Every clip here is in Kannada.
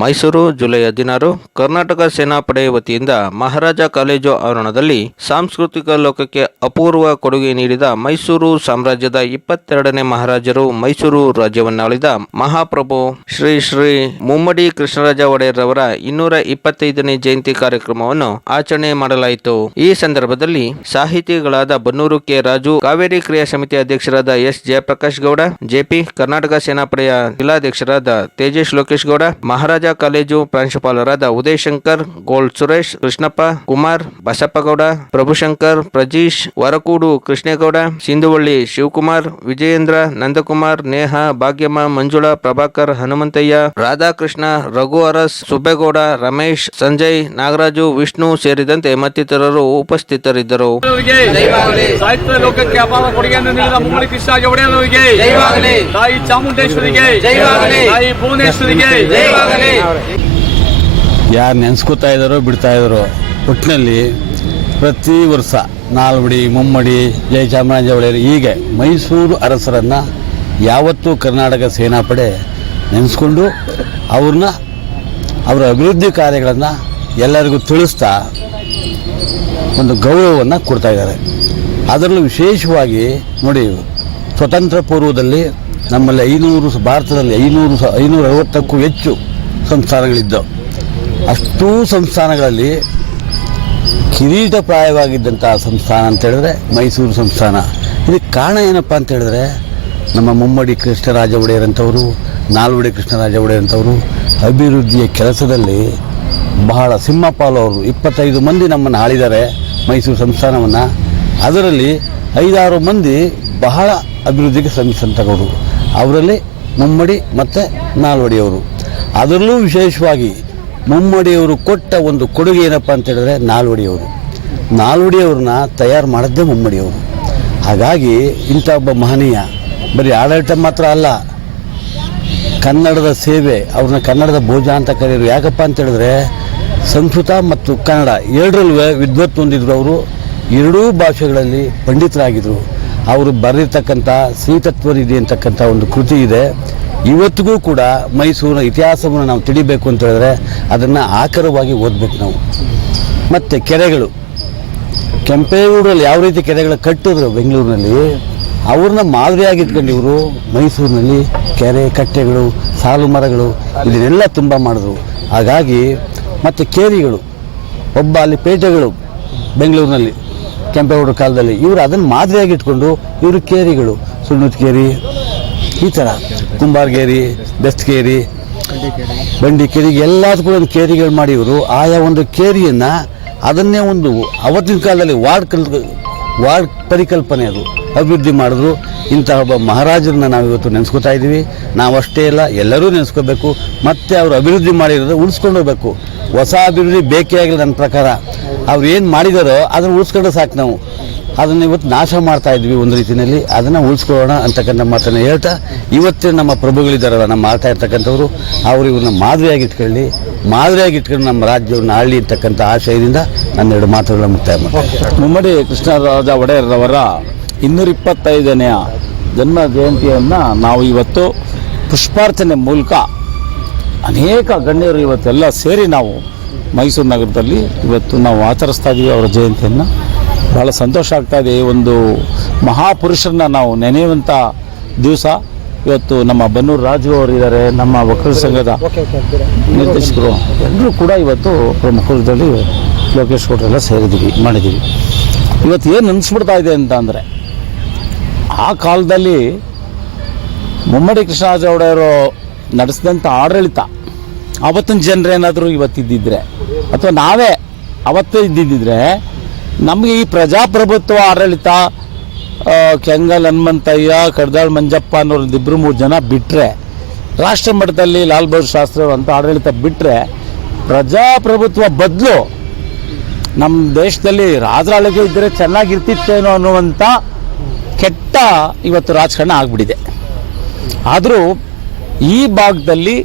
ಮೈಸೂರು ಜುಲೈ ಹದಿನಾರು ಕರ್ನಾಟಕ ಸೇನಾಪಡೆ ವತಿಯಿಂದ ಮಹಾರಾಜ ಕಾಲೇಜು ಆವರಣದಲ್ಲಿ ಸಾಂಸ್ಕೃತಿಕ ಲೋಕಕ್ಕೆ ಅಪೂರ್ವ ಕೊಡುಗೆ ನೀಡಿದ ಮೈಸೂರು ಸಾಮ್ರಾಜ್ಯದ ಇಪ್ಪತ್ತೆರಡನೇ ಮಹಾರಾಜರು ಮೈಸೂರು ರಾಜ್ಯವನ್ನಾಳಿದ ಮಹಾಪ್ರಭು ಶ್ರೀ ಶ್ರೀ ಮುಮ್ಮಡಿ ಕೃಷ್ಣರಾಜ ಒಡೆಯರ್ ಅವರ ಇನ್ನೂರ ಇಪ್ಪತ್ತೈದನೇ ಜಯಂತಿ ಕಾರ್ಯಕ್ರಮವನ್ನು ಆಚರಣೆ ಮಾಡಲಾಯಿತು. ಈ ಸಂದರ್ಭದಲ್ಲಿ ಸಾಹಿತಿಗಳಾದ ಬನ್ನೂರು ಕೆ ರಾಜು, ಕಾವೇರಿ ಕ್ರಿಯಾ ಸಮಿತಿ ಅಧ್ಯಕ್ಷರಾದ ಎಸ್ ಜಯಪ್ರಕಾಶ್ ಗೌಡ ಜೆಪಿ ಕರ್ನಾಟಕ ಸೇನಾಪಡೆಯ ಜಿಲ್ಲಾಧ್ಯಕ್ಷರಾದ ತೇಜೇಶ್ ಲೋಕೇಶ್ ಗೌಡ, ಮಹಾರಾಜ ಕಾಲೇಜು ಪ್ರಾಂಶುಪಾಲರಾದ ಉದಯ್ ಶಂಕರ್ ಗೋಲ್ಡ್ ಸುರೇಶ್ ಕೃಷ್ಣಪ್ಪ ಕುಮಾರ್ ಬಸಪ್ಪಗೌಡ ಪ್ರಭುಶಂಕರ್ ಪ್ರಜೀಶ್ ವರಕೂಡು ಕೃಷ್ಣೇಗೌಡ ಸಿಂಧುವಳ್ಳಿ ಶಿವಕುಮಾರ್ ವಿಜಯೇಂದ್ರ ನಂದಕುಮಾರ್ ನೇಹ ಭಾಗ್ಯಮ್ಮ ಮಂಜುಳಾ ಪ್ರಭಾಕರ್ ಹನುಮಂತಯ್ಯ ರಾಧಾಕೃಷ್ಣ ರಘು ಅರಸ್ ಸುಬ್ಬೇಗೌಡ ರಮೇಶ್ ಸಂಜಯ್ ನಾಗರಾಜು ವಿಷ್ಣು ಸೇರಿದಂತೆ ಮತ್ತಿತರರು ಉಪಸ್ಥಿತರಿದ್ದರು. ಸಾಹಿತ್ಯ ಲೋಕಕ್ಕೆ ಅಪಾರ ಕೊಡುಗೆಯನ್ನು ನೀಡಿದ ಮುಮ್ಮಡಿ ತಾಯಿ ಚಾಮುಂಡೇಶ್ವರಿಗೆ. ತಾಯಿ ಭುವನೇಶ್ವರಿಗೆ. ಯಾರು ನೆನೆಸ್ಕೋತಾ ಇದ್ದಾರೋ ಬಿಡ್ತಾ ಇದ್ದಾರೋ ಒಟ್ಟಿನಲ್ಲಿ ಪ್ರತಿ ವರ್ಷ ನಾಲ್ವಡಿ, ಮುಮ್ಮಡಿ ಜಯ ಚಾಮರಾಜ ಒಡೆಯರು ಹೀಗೆ ಮೈಸೂರು ಅರಸರನ್ನು ಯಾವತ್ತೂ ಕರ್ನಾಟಕ ಸೇನಾಪಡೆ ನೆನೆಸ್ಕೊಂಡು ಅವ್ರನ್ನ, ಅವರ ಅಭಿವೃದ್ಧಿ ಕಾರ್ಯಗಳನ್ನು ಎಲ್ಲರಿಗೂ ತಿಳಿಸ್ತಾ ಒಂದು ಗೌರವವನ್ನು ಕೊಡ್ತಾ ಇದ್ದಾರೆ. ಅದರಲ್ಲೂ ವಿಶೇಷವಾಗಿ ನೋಡಿ, ಸ್ವತಂತ್ರ ಪೂರ್ವದಲ್ಲಿ ನಮ್ಮಲ್ಲಿ ಐನೂರು, ಭಾರತದಲ್ಲಿ ಐನೂರು ಐನೂರ ಅರವತ್ತಕ್ಕೂ ಹೆಚ್ಚು ಸಂಸ್ಥಾನಗಳಿದ್ದವು ಅಷ್ಟೂ ಸಂಸ್ಥಾನಗಳಲ್ಲಿ ಕಿರೀಟಪ್ರಾಯವಾಗಿದ್ದಂಥ ಸಂಸ್ಥಾನ ಅಂತ ಹೇಳಿದ್ರೆ ಮೈಸೂರು ಸಂಸ್ಥಾನ. ಇದಕ್ಕೆ ಕಾರಣ ಏನಪ್ಪ ಅಂತ ಹೇಳಿದ್ರೆ ನಮ್ಮ ಮುಮ್ಮಡಿ ಕೃಷ್ಣರಾಜ ಒಡೆಯರ್ ಅಂತವರು ನಾಲ್ವಡಿ ಕೃಷ್ಣರಾಜ ಒಡೆಯರ್ ಅಂಥವರು ಅಭಿವೃದ್ಧಿಯ ಕೆಲಸದಲ್ಲಿ ಬಹಳ ಸಿಂಹಪಾಲು ಅವರು ಇಪ್ಪತ್ತೈದು ಮಂದಿ ನಮ್ಮನ್ನು ಆಳಿದ್ದಾರೆ ಮೈಸೂರು ಸಂಸ್ಥಾನವನ್ನು. ಅದರಲ್ಲಿ ಐದಾರು ಮಂದಿ ಬಹಳ ಅಭಿವೃದ್ಧಿಗೆ ಶ್ರಮಿಸಿದಂಥವರು. ಅವರಲ್ಲಿ ಮುಮ್ಮಡಿ ಮತ್ತು ನಾಲ್ವಡಿಯವರು. ಅದರಲ್ಲೂ ವಿಶೇಷವಾಗಿ ಮುಮ್ಮಡಿಯವರು ಕೊಟ್ಟ ಒಂದು ಕೊಡುಗೆ ಏನಪ್ಪ ಅಂತ ಹೇಳಿದ್ರೆ ನಾಲ್ವಡಿಯವರು. ನಾಲ್ವಡಿಯವ್ರನ್ನ ತಯಾರು ಮಾಡಿದ್ದೇ ಮುಮ್ಮಡಿಯವರು. ಹಾಗಾಗಿ ಇಂಥ ಒಬ್ಬ ಮಹನೀಯ, ಬರೀ ಆಡಳಿತ ಮಾತ್ರ ಅಲ್ಲ, ಕನ್ನಡದ ಸೇವೆ, ಅವ್ರನ್ನ ಕನ್ನಡದ ಭೋಜ ಅಂತ ಕರೆಯೋರು ಯಾಕಪ್ಪ ಅಂತ ಹೇಳಿದ್ರೆ ಸಂಸ್ಕೃತ ಮತ್ತು ಕನ್ನಡ ಎರಡರಲ್ಲೂ ವಿದ್ವತ್ ಹೊಂದಿದ್ರು ಅವರು, ಎರಡೂ ಭಾಷೆಗಳಲ್ಲಿ ಪಂಡಿತರಾಗಿದ್ದರು ಅವರು ಬರೆದಿರ್ತಕ್ಕಂಥ ನಿಧಿ ಅಂತಕ್ಕಂಥ ಒಂದು ಕೃತಿ ಇದೆ. ಇವತ್ತಿಗೂ ಕೂಡ ಮೈಸೂರಿನ ಇತಿಹಾಸವನ್ನು ನಾವು ತಿಳಿಬೇಕು ಅಂತ ಹೇಳಿದ್ರೆ ಅದನ್ನು ಆಕರವಾಗಿ ಓದ್ಬೇಕು ನಾವು. ಮತ್ತು ಕೆರೆಗಳು. ಕೆಂಪೇಗೌಡರಲ್ಲಿ ಯಾವ ರೀತಿ ಕೆರೆಗಳು ಕಟ್ಟಿದ್ರು ಬೆಂಗಳೂರಿನಲ್ಲಿ, ಅವ್ರನ್ನ ಮಾದರಿಯಾಗಿ ಇಟ್ಕೊಂಡು ಇವರು ಮೈಸೂರಿನಲ್ಲಿ ಕೆರೆ ಕಟ್ಟೆಗಳು, ಸಾಲು ಮರಗಳು ಇದನ್ನೆಲ್ಲ ತುಂಬ ಮಾಡಿದ್ರು. ಹಾಗಾಗಿ ಮತ್ತು ಕೇರಿಗಳು, ಒಬ್ಬ ಅಲ್ಲಿ ಪೇಟೆಗಳು ಬೆಂಗಳೂರಿನಲ್ಲಿ ಕೆಂಪೇಗೌಡರ ಕಾಲದಲ್ಲಿ ಇವರು ಅದನ್ನು ಮಾದರಿಯಾಗಿ ಇಟ್ಕೊಂಡು ಇವರು ಕೇರಿಗಳು, ಸುಣ್ಣದ ಕೇರಿ, ಈ ಥರ ಕುಂಬಾರ್ಗೇರಿ ಬೆಸ್ತಕೇರಿ ಬಂಡಿ ಕೇರಿಗೆ ಎಲ್ಲದಕ್ಕೂ ಒಂದು ಕೇರಿಗಳು ಮಾಡಿ ಇವರು ಆಯಾ ಒಂದು ಕೇರಿಯನ್ನು ಅದನ್ನೇ ಒಂದು ಅವತ್ತಿನ ಕಾಲದಲ್ಲಿ ವಾರ್ಡ್ ಕಲ್, ವಾರ್ಡ್ ಪರಿಕಲ್ಪನೆ ಅದು. ಅಭಿವೃದ್ಧಿ ಮಾಡಿದ್ರು. ಇಂತಹ ಒಬ್ಬ ಮಹಾರಾಜರನ್ನ ನಾವು ಇವತ್ತು ನೆನೆಸ್ಕೊತಾ ಇದ್ದೀವಿ ನಾವು ಅಷ್ಟೇ ಇಲ್ಲ ಎಲ್ಲರೂ ನೆನೆಸ್ಕೋಬೇಕು. ಮತ್ತೆ ಅವರು ಅಭಿವೃದ್ಧಿ ಮಾಡಿರೋದು ಉಳಿಸ್ಕೊಂಡು ಹೋಗಬೇಕು. ಹೊಸ ಅಭಿವೃದ್ಧಿ ಬೇಕೇ ಆಗಿಲ್ಲ ನನ್ನ ಪ್ರಕಾರ. ಅವ್ರು ಏನು ಮಾಡಿದಾರೋ ಅದನ್ನು ಉಳಿಸ್ಕೊಂಡ್ರೆ ಸಾಕು ನಾವು. ಅದನ್ನು ಇವತ್ತು ನಾಶ ಮಾಡ್ತಾ ಇದ್ವಿ ಒಂದು ರೀತಿಯಲ್ಲಿ. ಅದನ್ನು ಉಳಿಸ್ಕೊಳ್ಳೋಣ ಅಂತಕ್ಕಂಥ ಮಾತನ್ನು ಹೇಳ್ತಾ, ಇವತ್ತೇ ನಮ್ಮ ಪ್ರಭುಗಳಿದ್ದಾರಲ್ಲ ನಮ್ಮ ಆಡ್ತಾ ಇರ್ತಕ್ಕಂಥವ್ರು, ಅವರು ಇವ್ರನ್ನ ಮಾದರಿಯಾಗಿ ಇಟ್ಕೊಳ್ಳಿ, ಮಾದರಿಯಾಗಿ ಇಟ್ಕೊಂಡು ನಮ್ಮ ರಾಜ್ಯವನ್ನು ಆಳಲಿ ಅಂತಕ್ಕಂಥ ಆಶಯದಿಂದ ನನ್ನೆರಡು ಮಾತುಗಳನ್ನ ಮುಕ್ತಾಯ ಮಾಡ್ತಾರೆ ಮುಮ್ಮಡಿ ಕೃಷ್ಣರಾಜ ಒಡೆಯರ್ರವರ ಇನ್ನೂರ ಇಪ್ಪತ್ತೈದನೆಯ ಜನ್ಮ ಜಯಂತಿಯನ್ನು ನಾವು ಇವತ್ತು ಪುಷ್ಪಾರ್ಚನೆ ಮೂಲಕ ಅನೇಕ ಗಣ್ಯರು ಇವತ್ತೆಲ್ಲ ಸೇರಿ ನಾವು ಮೈಸೂರು ನಗರದಲ್ಲಿ ಇವತ್ತು ನಾವು ಆಚರಿಸ್ತಾ ಇದ್ದೀವಿ ಅವರ ಜಯಂತಿಯನ್ನು. ಭಾಳ ಸಂತೋಷ ಆಗ್ತಾ ಇದೆ. ಈ ಒಂದು ಮಹಾಪುರುಷರನ್ನ ನಾವು ನೆನೆಯುವಂಥ ದಿವಸ ಇವತ್ತು ನಮ್ಮ ಬನ್ನೂರು ರಾಜು ಅವರು ಇದ್ದಾರೆ. ನಮ್ಮ ವಕೀಲ ಸಂಘದ ನಿರ್ದೇಶಕರು ಎಲ್ಲರೂ ಕೂಡ ಇವತ್ತು ಪ್ರಮುಖದಲ್ಲಿ ಲೋಕೇಶ್ ಕೋಟ್ರೆಲ್ಲ ಸೇರಿದ್ದೀವಿ ಮಾಡಿದ್ದೀವಿ. ಇವತ್ತು ಏನು ಅನಿಸ್ಬಿಡ್ತಾ ಇದೆ ಅಂತ ಅಂದರೆ ಆ ಕಾಲದಲ್ಲಿ ಮುಮ್ಮಡಿ ಕೃಷ್ಣರಾಜ ಒಡೆಯರು ನಡೆಸಿದಂಥ ಆಡಳಿತ ಅವತ್ತಿನ ಜನರೇನಾದರೂ ಇವತ್ತಿದ್ದಿದ್ರೆ ಅಥವಾ ನಾವೇ ಅವತ್ತೇ ಇದ್ದಿದ್ದಿದ್ರೆ ನಮಗೆ ಈ ಪ್ರಜಾಪ್ರಭುತ್ವ ಆಡಳಿತ ಕೆಂಗಲ್ ಹನುಮಂತಯ್ಯ, ಕಡ್ದಾಳ್ ಮಂಜಪ್ಪ ಅನ್ನೋರು ಇಬ್ಬರು ಮೂರು ಜನ ಬಿಟ್ಟರೆ ರಾಷ್ಟ್ರ ಮಟ್ಟದಲ್ಲಿ ಲಾಲ್ ಬಹದ್ದೂರ್ ಶಾಸ್ತ್ರಿ ಅಂತ ಆಡಳಿತ ಬಿಟ್ಟರೆ ಪ್ರಜಾಪ್ರಭುತ್ವ ಬದಲು ನಮ್ಮ ದೇಶದಲ್ಲಿ ರಾಜರಾಳಿಗೆ ಇದ್ದರೆ ಚೆನ್ನಾಗಿರ್ತಿತ್ತೇನೋ ಅನ್ನುವಂಥ ಕೆಟ್ಟ ಇವತ್ತು ರಾಜಕಾರಣ ಆಗಿಬಿಟ್ಟಿದೆ. ಆದರೂ ಈ ಭಾಗದಲ್ಲಿ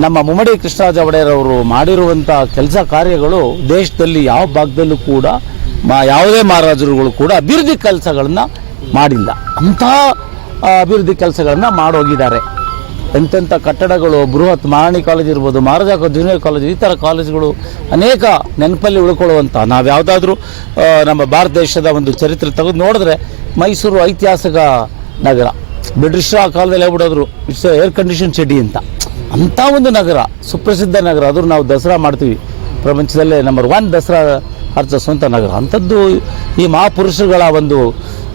ನಮ್ಮ ಮುಮ್ಮಡಿ ಕೃಷ್ಣರಾಜ ಒಡೆಯರ್ ಅವರು ಮಾಡಿರುವಂಥ ಕೆಲಸ ಕಾರ್ಯಗಳು ದೇಶದಲ್ಲಿ ಯಾವ ಭಾಗದಲ್ಲೂ ಕೂಡ ಮಾ- ಯಾವುದೇ ಮಹಾರಾಜರುಗಳು ಕೂಡ ಅಭಿವೃದ್ಧಿ ಕೆಲಸಗಳನ್ನು ಮಾಡಿಲ್ಲ. ಅಂಥ ಅಭಿವೃದ್ಧಿ ಕೆಲಸಗಳನ್ನು ಮಾಡೋಗಿದ್ದಾರೆ. ಎಂತೆಂಥ ಕಟ್ಟಡಗಳು, ಬೃಹತ್ ಮಹಾರಾಣಿ ಕಾಲೇಜ್ ಇರ್ಬೋದು, ಮಹಾರಾಜ ಜೂನಿಯರ್ ಕಾಲೇಜ್ ಈ ಥರ ಕಾಲೇಜುಗಳು ಅನೇಕ ನೆನಪಲ್ಲಿ ಉಳ್ಕೊಳ್ಳುವಂಥ, ನಾವು ಯಾವುದಾದ್ರೂ ನಮ್ಮ ಭಾರತ ದೇಶದ ಒಂದು ಚರಿತ್ರೆ ತೆಗೆದು ನೋಡಿದ್ರೆ ಮೈಸೂರು ಐತಿಹಾಸಿಕ ನಗರ. ಬ್ರಿಟಿಷರ ಆ ಕಾಲದಲ್ಲಿ ಹೇಳ್ಬಿಡೋದ್ರು ಇಟ್ಸ್ ಏರ್ ಕಂಡೀಷನ್ ಸಿಟಿ ಅಂತ. ಅಂಥ ಒಂದು ನಗರ, ಸುಪ್ರಸಿದ್ಧ ನಗರ. ಅದ್ರ ನಾವು ದಸರಾ ಮಾಡ್ತೀವಿ. ಪ್ರಪಂಚದಲ್ಲೇ ನಂಬರ್ ಒನ್ ದಸರಾ ಆಚರಿಸುವಂಥ ನಗರ. ಅಂಥದ್ದು ಈ ಮಹಾಪುರುಷರುಗಳ ಒಂದು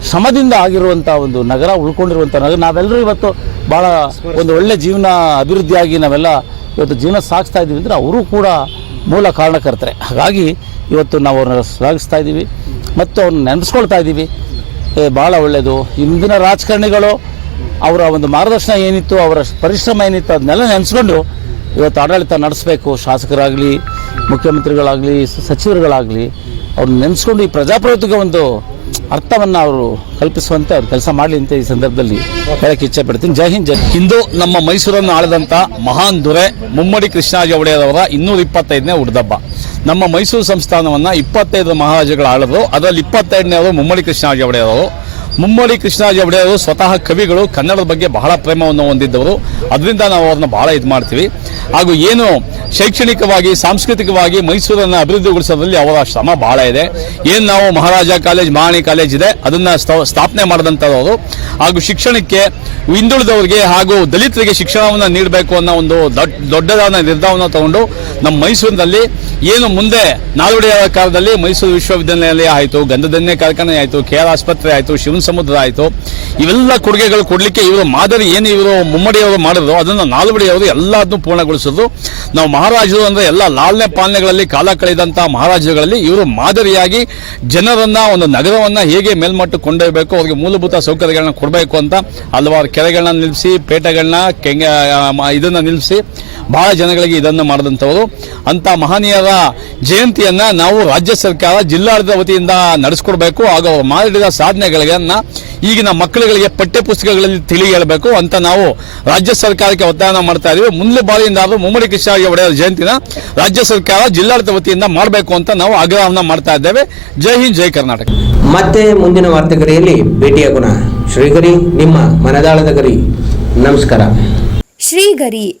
ಶ್ರಮದಿಂದ ಆಗಿರುವಂಥ ಒಂದು ನಗರ, ಉಳ್ಕೊಂಡಿರುವಂಥ ನಗರ. ನಾವೆಲ್ಲರೂ ಇವತ್ತು ಭಾಳ ಒಂದು ಒಳ್ಳೆ ಜೀವನ ಅಭಿವೃದ್ಧಿಯಾಗಿ ನಾವೆಲ್ಲ ಇವತ್ತು ಜೀವನ ಸಾಗಿಸ್ತಾ ಇದ್ದೀವಿ ಅಂದರೆ ಅವರು ಕೂಡ ಮೂಲ ಕಾರಣಕರ್ತರೆ. ಹಾಗಾಗಿ ಇವತ್ತು ನಾವು ಅವ್ರನ್ನ ಶ್ಲಾಘಿಸ್ತಾ ಇದ್ದೀವಿ ಮತ್ತು ಅವ್ರನ್ನ ನೆನೆಸ್ಕೊಳ್ತಾ ಇದ್ದೀವಿ. ಭಾಳ ಒಳ್ಳೆಯದು ಇಂದಿನ ರಾಜಕಾರಣಿಗಳು ಅವರ ಒಂದು ಮಾರ್ಗದರ್ಶನ ಏನಿತ್ತು, ಅವರ ಪರಿಶ್ರಮ ಏನಿತ್ತು, ಅದನ್ನೆಲ್ಲ ನೆನೆಸ್ಕೊಂಡು ಇವತ್ತು ಆಡಳಿತ ನಡೆಸಬೇಕು. ಶಾಸಕರಾಗಲಿ ಮುಖ್ಯಮಂತ್ರಿಗಳಾಗಲಿ, ಸಚಿವರುಗಳಾಗಲಿ ಅವ್ರನ್ನ ನೆನೆಸ್ಕೊಂಡು ಈ ಪ್ರಜಾಪ್ರಭುತ್ವಕ್ಕೆ ಒಂದು ಅರ್ಥವನ್ನು ಅವರು ಕಲ್ಪಿಸುವಂತೆ ಅವ್ರು ಕೆಲಸ ಮಾಡಲಿ ಅಂತ ಈ ಸಂದರ್ಭದಲ್ಲಿ. ಹೇಳಕ್ಕೆ ಇಚ್ಛೆ ಪಡ್ತೀನಿ. ಜೈ ಹಿಂದ್, ಜೈ ಇಂದು ನಮ್ಮ ಮೈಸೂರನ್ನು ಆಳಿದಂತ ಮಹಾನ್ ದೊರೆ ಮುಮ್ಮಡಿ ಕೃಷ್ಣರಾಜ ಒಡೆಯರವರ ಇನ್ನೂರ ಇಪ್ಪತ್ತೈದನೇ ಹುಡ್ದಬ್ಬ ನಮ್ಮ ಮೈಸೂರು ಸಂಸ್ಥಾನವನ್ನು ಇಪ್ಪತ್ತೈದು ಮಹಾರಾಜಗಳು ಆಳಿದ್ರು. ಅದರಲ್ಲಿ ಇಪ್ಪತ್ತೈದನೇವರು ಮುಮ್ಮಡಿ ಕೃಷ್ಣರಾಜ ಒಡೆಯರವರು. ಮುಮ್ಮಡಿ ಕೃಷ್ಣರಾಜ ಒಡೆಯರು ಸ್ವತಃ ಕವಿಗಳು ಕನ್ನಡದ ಬಗ್ಗೆ ಬಹಳ ಪ್ರೇಮವನ್ನು ಹೊಂದಿದ್ದವರು. ಅದರಿಂದ ನಾವು ಅವ್ರನ್ನ ಬಹಳ ಇದು ಮಾಡ್ತೀವಿ. ಹಾಗೂ ಏನು ಶೈಕ್ಷಣಿಕವಾಗಿ, ಸಾಂಸ್ಕೃತಿಕವಾಗಿ ಮೈಸೂರನ್ನು ಅಭಿವೃದ್ಧಿಗೊಳಿಸೋದ್ರಲ್ಲಿ ಅವರ ಶ್ರಮ ಬಹಳ ಇದೆ. ಏನು ನಾವು ಮಹಾರಾಜ ಕಾಲೇಜ್ ಮಹಾಣಿ ಕಾಲೇಜ್ ಇದೆ, ಅದನ್ನ ಸ್ಥ- ಸ್ಥಾಪನೆ ಮಾಡಿದಂಥವರು ಹಾಗೂ ಶಿಕ್ಷಣಕ್ಕೆ ಹಿಂದುಳಿದವರಿಗೆ ಹಾಗೂ ದಲಿತರಿಗೆ ಶಿಕ್ಷಣವನ್ನು ನೀಡಬೇಕು ಅನ್ನೋ ಒಂದು ದೊಡ್ಡ ದೊಡ್ಡದಾದ ನಿರ್ಧಾರವನ್ನು ತಗೊಂಡು ನಮ್ಮ ಮೈಸೂರಿನಲ್ಲಿ ಏನು ಮುಂದೆ ನಾಲ್ವಡಿಯ ಕಾಲದಲ್ಲಿ ಮೈಸೂರು ವಿಶ್ವವಿದ್ಯಾನಿಲಯ ಆಯಿತು, ಗಂಧದನ್ನೇ ಕಾರ್ಖಾನೆ ಆಯಿತು ಕೆ ಆಸ್ಪತ್ರೆ ಆಯಿತು, ಶಿವನ ಸಮುದ್ರ ಆಯಿತು, ಇವೆಲ್ಲ ಕೊಡುಗೆಗಳು ಕೊಡಲಿಕ್ಕೆ ಇವರು ಮಾದರಿ ಏನು ಇವರು ಮುಮ್ಮಡಿಯವರು ಮಾಡಿದ್ರು, ಅದನ್ನು ನಾಲ್ವಡಿಯವರು ಎಲ್ಲದನ್ನು ಪೂರ್ಣಗೊಳಿಸಿದ್ರು ನಾವು ಮಹಾರಾಜರು ಅಂದ್ರೆ ಎಲ್ಲ ಲಾಲ್ನೆ ಪಾಲನೆಗಳಲ್ಲಿ ಕಾಲ ಕಳೆದಂಥ ಮಹಾರಾಜರುಗಳಲ್ಲಿ ಇವರು ಮಾದರಿಯಾಗಿ ಜನರನ್ನ ಒಂದು ನಗರವನ್ನ ಹೇಗೆ ಮೇಲ್ಮಟ್ಟಕ್ಕೆ ಕೊಂಡೊಯ್ಯಬೇಕು ಅವರಿಗೆ ಮೂಲಭೂತ ಸೌಕರ್ಯಗಳನ್ನ ಕೊಡಬೇಕು ಅಂತ ಹಲವಾರು ಕೆರೆಗಳನ್ನ ನಿಲ್ಲಿಸಿ ಪೇಟೆಗಳನ್ನ ಇದನ್ನ ನಿಲ್ಲಿಸಿ ಬಹಳ ಜನಗಳಿಗೆ ಇದನ್ನು ಮಾಡಿದಂಥವರು. ಅಂತ ಮಹನೀಯರ ಜಯಂತಿಯನ್ನ ನಾವು ರಾಜ್ಯ ಸರ್ಕಾರ ಜಿಲ್ಲಾಡಳಿತ ವತಿಯಿಂದ ನಡೆಸ್ಕೊಡ್ಬೇಕು ಹಾಗೂ ಅವರು ಮಾಡಿದ ಸಾಧನೆಗಳನ್ನ ಈಗಿನ ಮಕ್ಕಳುಗಳಿಗೆ ಪಠ್ಯ ಪುಸ್ತಕಗಳಲ್ಲಿ ತಿಳಿ ಹೇಳಬೇಕು ಅಂತ ನಾವು ರಾಜ್ಯ ಸರ್ಕಾರಕ್ಕೆ ಒತ್ತಾಯ ಮಾಡ್ತಾ ಇದೀವಿ. ಮುಂದೆ ಬಾರಿಯಿಂದಾದ್ರೂ ಮುಮ್ಮಡಿ ಕೃಷ್ಣರಾಜ ಒಡೆಯರ ಜಯಂತಿನ ರಾಜ್ಯ ಸರ್ಕಾರ ಜಿಲ್ಲಾಡಳಿತ ವತಿಯಿಂದ ಮಾಡಬೇಕು ಅಂತ ನಾವು ಆಗ್ರಹವನ್ನ ಮಾಡ್ತಾ ಇದ್ದೇವೆ. ಜೈ ಹಿಂದ್ ಜೈ ಕರ್ನಾಟಕ. ಮತ್ತೆ ಮುಂದಿನ ವಾರ್ತೆಗರಿಯಲ್ಲಿ ಭೇಟಿಯಾಗೋಣ ಶ್ರೀಗರಿ ನಿಮ್ಮ ಮನದಾಳದ ಗರಿ. ನಮಸ್ಕಾರ. ಶ್ರೀಗರಿ